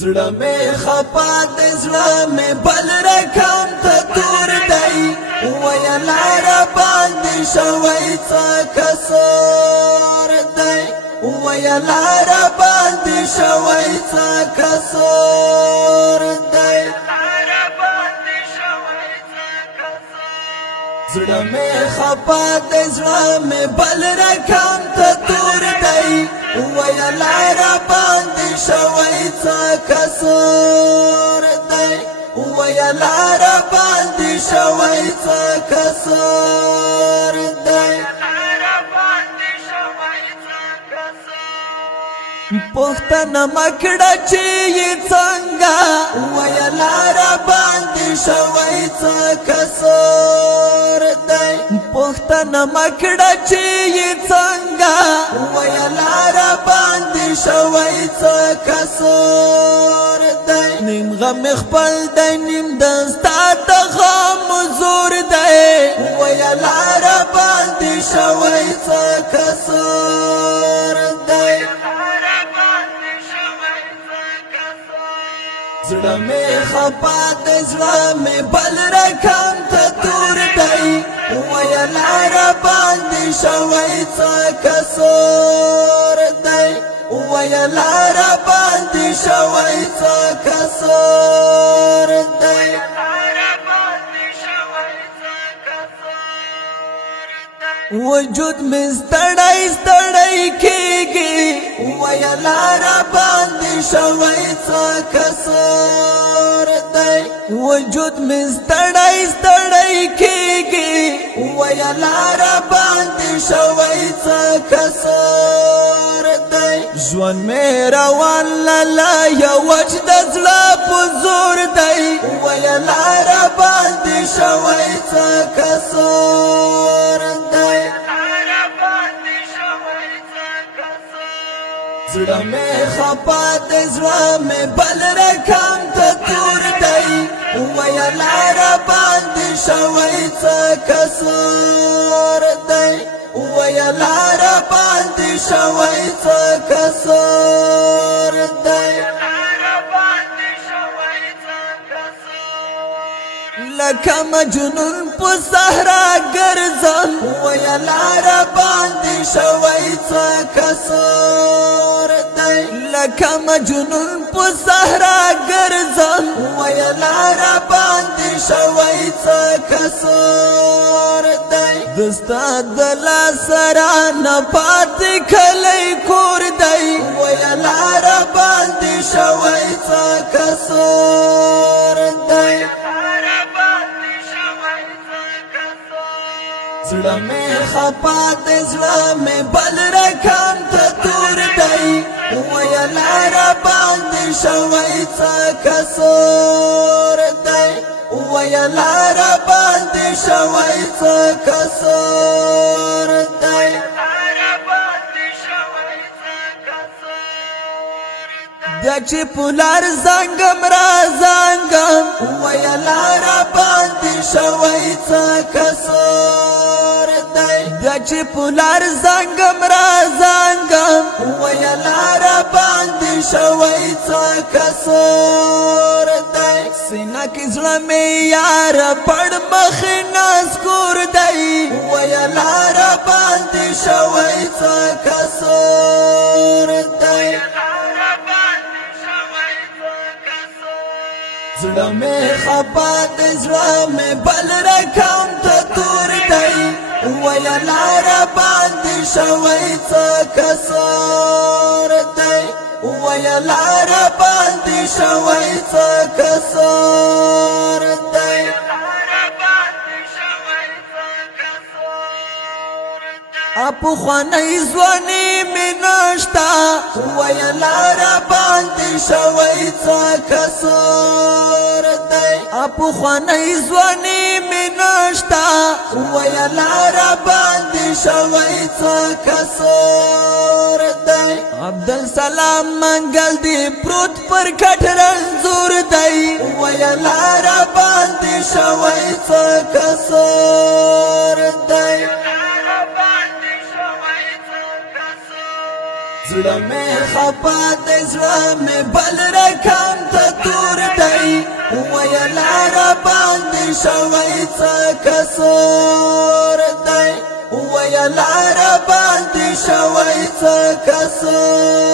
زړه مې خپا د زړه مې بل رقم ته تور دی ویا لار باندې شوی څه کسور دی ویا لار باندې شوی څه کسور دی زړه مې خپا د زړه مې بل رقم ته تور دی ویا لار باندې شوی څه کسور دی ویا لار باندې شوی څه کسور دی پښتنه مکړه چې څنګه ویا لار باندې شوی څه کسور دی پښتنه مکړه چې څنګه ویا لار باندې شوی څه کسور دی نیم غم خپل دی نیم دستا د غم زور دی ویا لار باندې شوی څه کسور دی زړه مې خپا د زړه مې بل رقم ته تور دی ویا لار باندې شوی څه کسور دی ویا لار باندې شوی څه کسور دی وجود مې ستړی ستړی کېږي ویا لار باندې شوی څه کسور دی وجود مې ستړی ستړی کېږي ویا لار باندې شوی څه کسور دی ژوند مې روان لاله یو وچ د زړه په زور دی ویا لار باندې شوی څه کسور دی زړه مې خپا د زړه مې بل رقم ته تور دی ویا لار باندې شوی څه کسور دی ویا لار باندې شوی څه کسور دی لکه مجنون په صحرا ګرځم ویا لار باندې شوی څه کسور دی لکه مجنون په صحرا ګرځم ویا لار باندې شوی څه کسور دی دستا د لاس را نه پاتې کلی کور دی ویا لار باندې شوی څه کسور دی زړه مې خپا د زړه مې بل رقم ته تور دی ویا لار باندې شوی څه کسور دی ویا لار باندې شوی څه کسور دی بیا چې پولار زنګم را زنګم ویا لار باندې شوی څه کسور دی بیا چې پولار زنګم را زنګم ویا لار باندې شوی څه کسور دی سینه کې زړه مې یار پړ مخ نسکور دی ویا لار باندې شوی څه کسور دی زړه مې خپا د زړه مې بل رقم ته تور دی ویا لار باندې شوی څه کسور دی ویا لار باندې شوی څه کسور دی اپو خوانی ځواني مې نشتا ویا لار باندې شوی څه کسور دی اپو خوانی ځواني مې نشتا ویا لار باندې شوی څه کسور دی عبدالسلام منګل دی پروت پر کټ رنځور دی ویا لار باندې شوی څه کسور دی زړه مې خپه دی زړه مې بل رقم ته تور دی وویل را باندې شوی څه کسور دی وویل را باندې شوی څه کسور